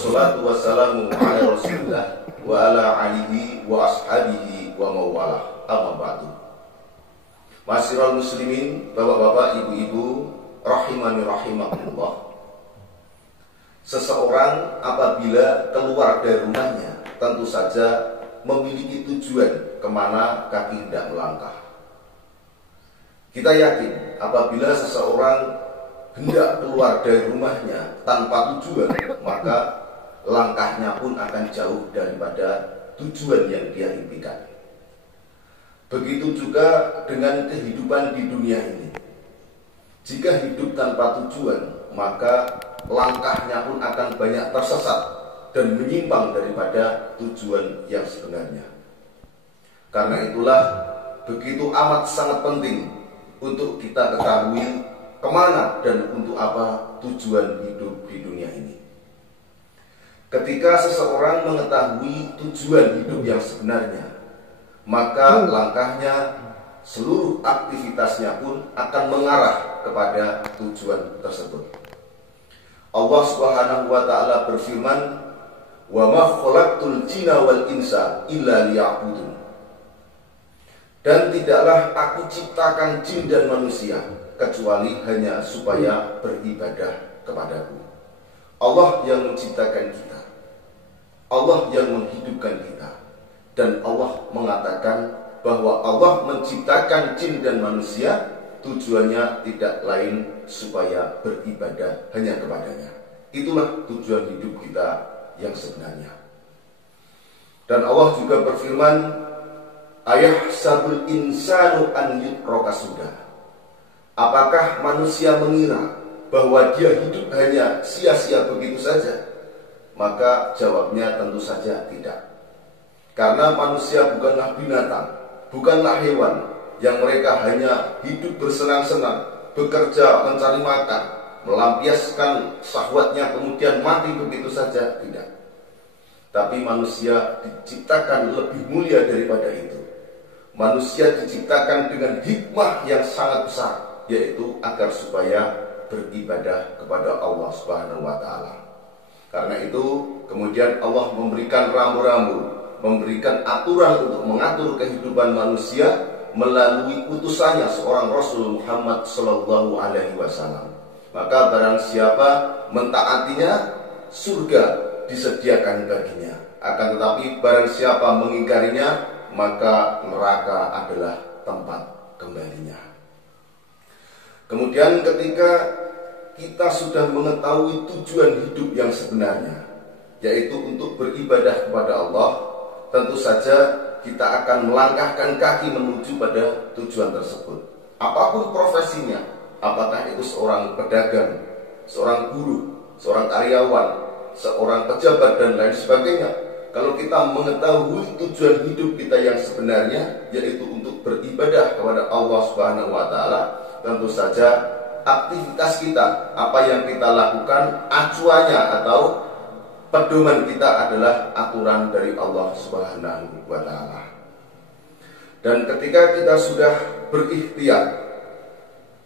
Wassalatu wassalamu ala rasulillah wa ala alihi wa ashabihi wa mawalah. Amma ba'du. Masyiral muslimin, bapak-bapak, ibu-ibu, rahimani rahimakumullah. Seseorang apabila keluar dari rumahnya tentu saja memiliki tujuan kemana kaki hendak melangkah. Kita yakin apabila seseorang hendak keluar dari rumahnya tanpa tujuan, maka langkahnya pun akan jauh daripada tujuan yang dia impikan. Begitu juga dengan kehidupan di dunia ini. Jika hidup tanpa tujuan, maka langkahnya pun akan banyak tersesat dan menyimpang daripada tujuan yang sebenarnya. Karena itulah begitu amat sangat penting untuk kita ketahui kemana dan untuk apa tujuan hidup di dunia ini. Ketika seseorang mengetahui tujuan hidup yang sebenarnya, maka langkahnya, seluruh aktivitasnya pun akan mengarah kepada tujuan tersebut. Allah Subhanahu wa ta'ala berfirman, "Wa ma khalaqtul jinna wal insa illa liya'budun." Dan tidaklah aku ciptakan jin dan manusia kecuali hanya supaya beribadah kepadaku. Allah yang menciptakan kita, Allah yang menghidupkan kita, dan Allah mengatakan bahwa Allah menciptakan jin dan manusia tujuannya tidak lain supaya beribadah hanya kepadanya. Itulah tujuan hidup kita yang sebenarnya. Dan Allah juga berfirman, "Ayahsabul insanu an yutraka sudah." Apakah manusia mengira bahwa dia hidup hanya sia-sia begitu saja? Maka jawabnya tentu saja tidak. Karena manusia bukanlah binatang, bukanlah hewan yang mereka hanya hidup bersenang-senang, bekerja mencari makan, melampiaskan syahwatnya kemudian mati begitu saja. Tidak. Tapi manusia diciptakan lebih mulia daripada itu. Manusia diciptakan dengan hikmah yang sangat besar, yaitu agar supaya beribadah kepada Allah Subhanahu wa ta'ala. Karena itu kemudian Allah memberikan rambu-rambu, memberikan aturan untuk mengatur kehidupan manusia melalui utusannya seorang Rasul Muhammad sallallahu alaihi wasallam. Maka barang siapa mentaatinya, surga disediakan baginya. Akan tetapi barang siapa mengingkarinya, maka neraka adalah tempat kembalinya. Kemudian ketika kita sudah mengetahui tujuan hidup yang sebenarnya, yaitu untuk beribadah kepada Allah, tentu saja kita akan melangkahkan kaki menuju pada tujuan tersebut. Apapun profesinya, apakah itu seorang pedagang, seorang buruh, seorang karyawan, seorang pejabat dan lain sebagainya. Kalau kita mengetahui tujuan hidup kita yang sebenarnya, yaitu untuk beribadah kepada Allah Subhanahu wa ta'ala, tentu saja aktivitas kita, apa yang kita lakukan, acuannya atau pedoman kita adalah aturan dari Allah Subhanahu wa ta'ala. Dan ketika kita sudah berikhtiar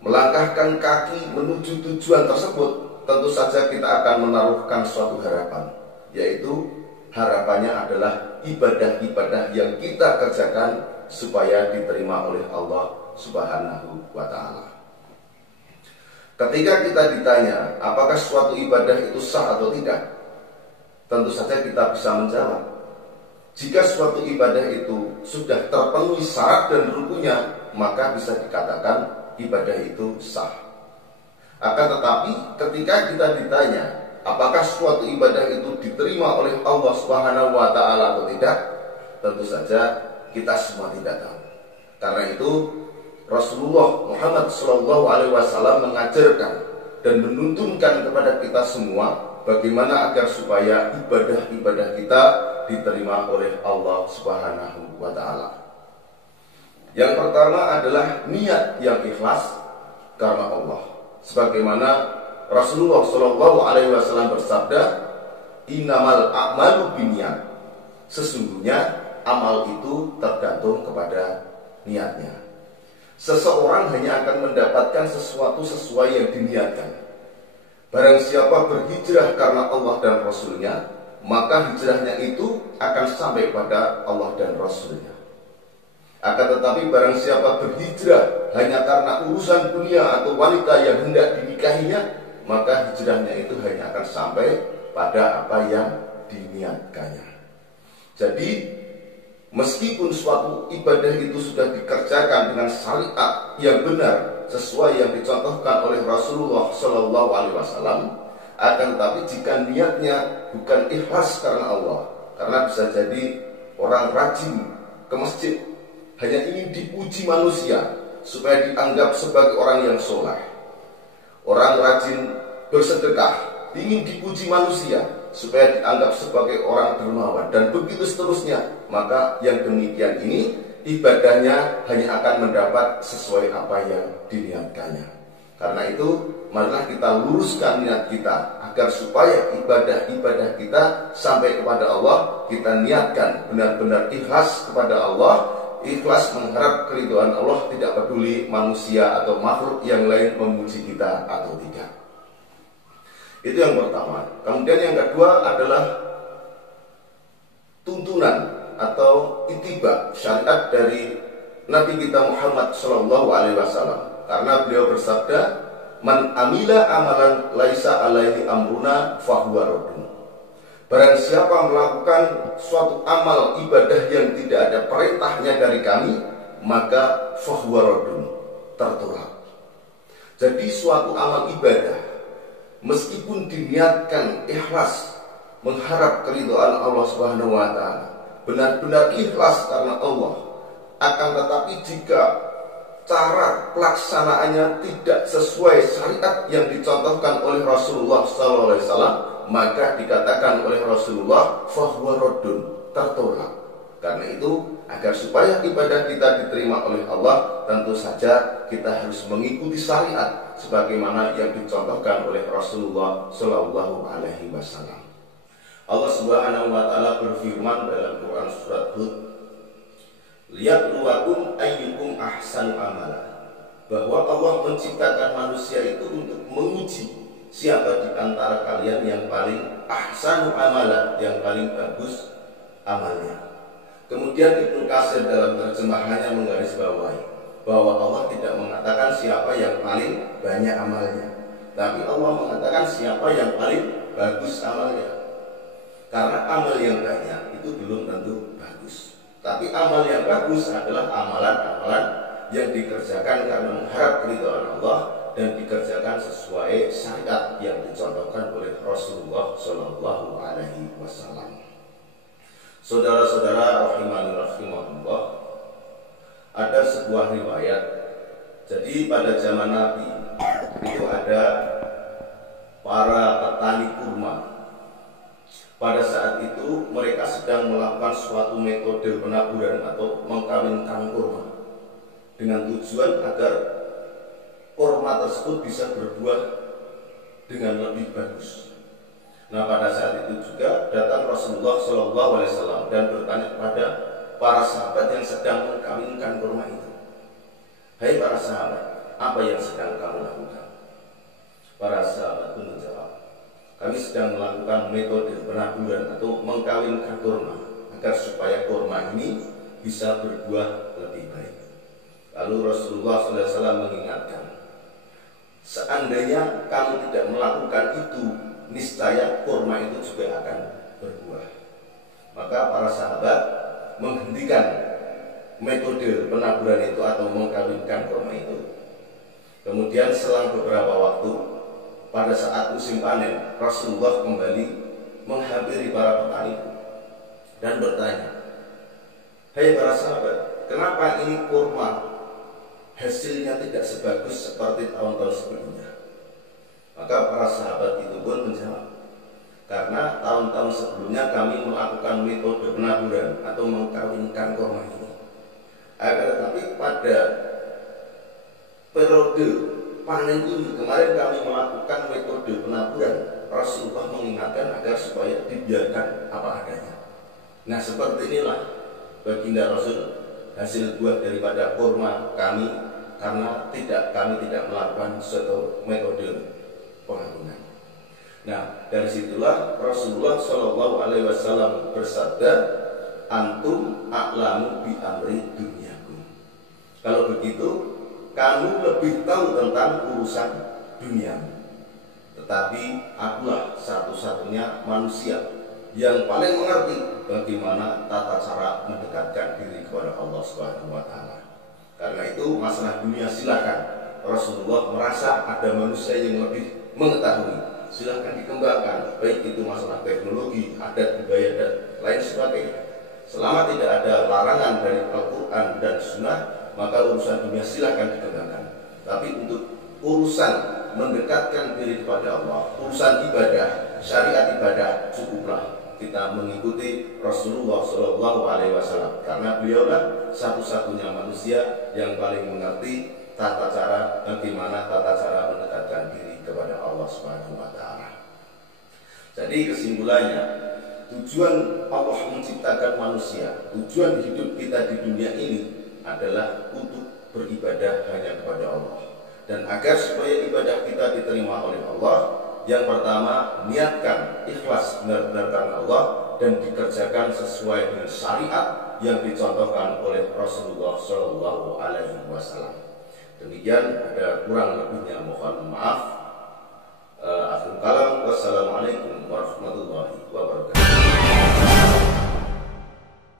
melangkahkan kaki menuju tujuan tersebut, tentu saja kita akan menaruhkan suatu harapan, yaitu harapannya adalah ibadah-ibadah yang kita kerjakan supaya diterima oleh Allah Subhanahu wa ta'ala. Ketika kita ditanya apakah suatu ibadah itu sah atau tidak, tentu saja kita bisa menjawab, jika suatu ibadah itu sudah terpenuhi syarat dan rukunnya, maka bisa dikatakan ibadah itu sah. Akan tetapi ketika kita ditanya apakah suatu ibadah itu diterima oleh Allah Subhanahu wa ta'ala atau tidak, tentu saja kita semua tidak tahu. Karena itu Rasulullah Muhammad SAW mengajarkan dan menuntunkan kepada kita semua bagaimana agar supaya ibadah-ibadah kita diterima oleh Allah Subhanahu wa ta'ala. Yang pertama adalah niat yang ikhlas karena Allah. Sebagaimana Rasulullah SAW bersabda, "Innamal a'malu binniyat." Sesungguhnya amal itu tergantung kepada niatnya. Seseorang hanya akan mendapatkan sesuatu sesuai yang diniatkan. Barang siapa berhijrah karena Allah dan Rasulnya, maka hijrahnya itu akan sampai pada Allah dan Rasulnya. Akan tetapi barang siapa berhijrah hanya karena urusan dunia atau wanita yang hendak dinikahinya, maka hijrahnya itu hanya akan sampai pada apa yang diniatkannya. Jadi meskipun suatu ibadah itu sudah dikerjakan dengan syariat yang benar sesuai yang dicontohkan oleh Rasulullah SAW, akan tetapi jika niatnya bukan ikhlas karena Allah, karena bisa jadi orang rajin ke masjid hanya ingin dipuji manusia supaya dianggap sebagai orang yang soleh, orang rajin bersedekah ingin dipuji manusia supaya dianggap sebagai orang dermawan, dan begitu seterusnya, maka yang demikian ini ibadahnya hanya akan mendapat sesuai apa yang diniatkannya. Karena itu marilah kita luruskan niat kita agar supaya ibadah-ibadah kita sampai kepada Allah, kita niatkan benar-benar ikhlas kepada Allah, ikhlas mengharap keridhaan Allah, tidak peduli manusia atau makhluk yang lain memuji kita atau tidak. Itu yang pertama. Kemudian yang kedua adalah tuntunan atau ittiba syariat dari Nabi kita Muhammad SAW. Karena beliau bersabda, "Man amila amalan laisa alaihi amruna fahuwa raddun." Barang siapa melakukan suatu amal ibadah yang tidak ada perintahnya dari kami, maka fahuwa raddun, tertolak. Jadi suatu amal ibadah meskipun diniatkan ikhlas mengharap keridhaan Allah Subhanahu wa taala, benar-benar ikhlas karena Allah, akan tetapi jika cara pelaksanaannya tidak sesuai syariat yang dicontohkan oleh Rasulullah SAW, maka dikatakan oleh Rasulullah fahuwa raddun, tertolak. Karena itu, agar supaya ibadah kita diterima oleh Allah, tentu saja kita harus mengikuti syariat sebagaimana yang dicontohkan oleh Rasulullah SAW. Allah Subhanahu wa taala berfirman dalam Quran surat Hud, "Liyabluwakum ayyukum ahsanu amala." Bahwa Allah menciptakan manusia itu untuk menguji siapa di antara kalian yang paling ahsanu amala, yang paling bagus amalnya. Kemudian Ibnu Katsir dalam terjemahannya menggarisbawahi bahwa Allah tidak mengatakan siapa yang paling banyak amalnya, tapi Allah mengatakan siapa yang paling bagus amalnya. Karena amal yang banyak itu belum tentu bagus, tapi amal yang bagus adalah amalan-amalan yang dikerjakan karena mengharap keridhaan Allah dan dikerjakan sesuai syariat yang dicontohkan oleh Rasulullah SAW. Saudara-saudara rahimani rahimahullah, ada sebuah riwayat. Jadi pada zaman Nabi itu ada para petani kurma. Pada saat itu mereka sedang melakukan suatu metode penaburan atau mengkawinkan kurma dengan tujuan agar kurma tersebut bisa berbuah dengan lebih bagus. Nah, pada saat itu juga datang Rasulullah SAW dan bertanya kepada para sahabat yang sedang mengkawinkan kurma itu, "Hai para sahabat, apa yang sedang kamu lakukan?" Para sahabat pun menjawab, "Kami sedang melakukan metode penaburan atau mengkawinkan kurma agar supaya kurma ini bisa berbuah lebih baik." Lalu Rasulullah SAW mengingatkan, "Seandainya kamu tidak melakukan itu, niscaya kurma itu juga akan berbuah." Maka para sahabat menghentikan metode penaburan itu atau mengkawinkan kurma itu. Kemudian selang beberapa waktu, pada saat musim panen, Rasulullah kembali menghampiri para petani dan bertanya, "Hai para sahabat, kenapa ini kurma hasilnya tidak sebagus seperti tahun-tahun sebelumnya?" Maka para sahabat itu pun menjawab, "Karena tahun-tahun sebelumnya kami melakukan metode penaburan atau mengkawinkan kurma ini. Akan tetapi pada periode panen ini kemarin kami melakukan metode penaburan." Rasulullah mengingatkan agar supaya dibiarkan apa adanya. Nah, seperti inilah baginda Rasul hasil buah daripada kurma kami, karena kami tidak melakukan suatu metode pengaburan. Nah, dari situlah Rasulullah Shallallahu Alaihi Wasallam bersabda, antum a'lamu bi amri dunyakum. Kalau begitu, kamu lebih tahu tentang urusan dunia. Tetapi akulah satu-satunya manusia yang paling mengerti bagaimana tata cara mendekatkan diri kepada Allah Subhanahu wa taala. Karena itu masalah dunia silakan. Rasulullah merasa ada manusia yang lebih mengetahui. Silahkan dikembangkan, baik itu masalah teknologi, adat, budaya, dan lain sebagainya. Selama tidak ada larangan dari Al-Quran dan Sunnah, maka urusan dunia silahkan dikembangkan. Tapi untuk urusan mendekatkan diri kepada Allah, urusan ibadah, syariat ibadah, cukuplah kita mengikuti Rasulullah Shallallahu Alaihi Wasallam, karena beliaulah satu-satunya manusia yang paling mengerti tata cara bagaimana tata cara mendekatkan diri kepada Allah Subhanahu wa taala. Jadi kesimpulannya, tujuan Allah menciptakan manusia, tujuan hidup kita di dunia ini adalah untuk beribadah hanya kepada Allah. Dan agar supaya ibadah kita diterima oleh Allah, yang pertama niatkan ikhlas benar-benar karena Allah dan dikerjakan sesuai dengan syariat yang dicontohkan oleh Rasulullah Shallallahu Alaihi Wasallam. Demikian, ada kurang lebihnya mohon maaf. Akhirul kalam, wassalamualaikum warahmatullahi wabarakatuh.